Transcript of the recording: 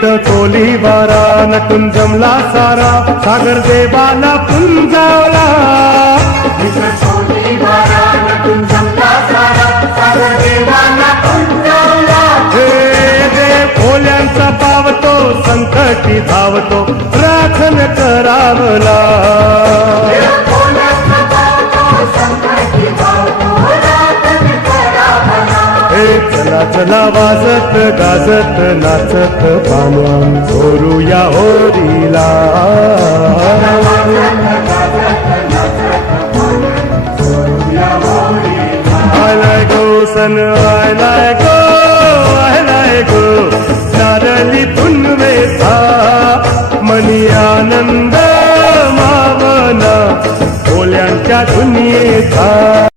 इथं कोली वारा नटून जमला सारा सागर देवाला पुंजावला इथं कोली वारा नटून जमला सारा सागर देवाला पुंजावला हे देव ओल्यांचा पावतो संकटी धावतो राखण करावला चला चला वाजत गाजत नाचत पाण्यान चोरूया होरीला आलाय गो सन आलाय गो नारली पुनवेचा मनी आनंद मावना ओल्यांच्या दुनियेचा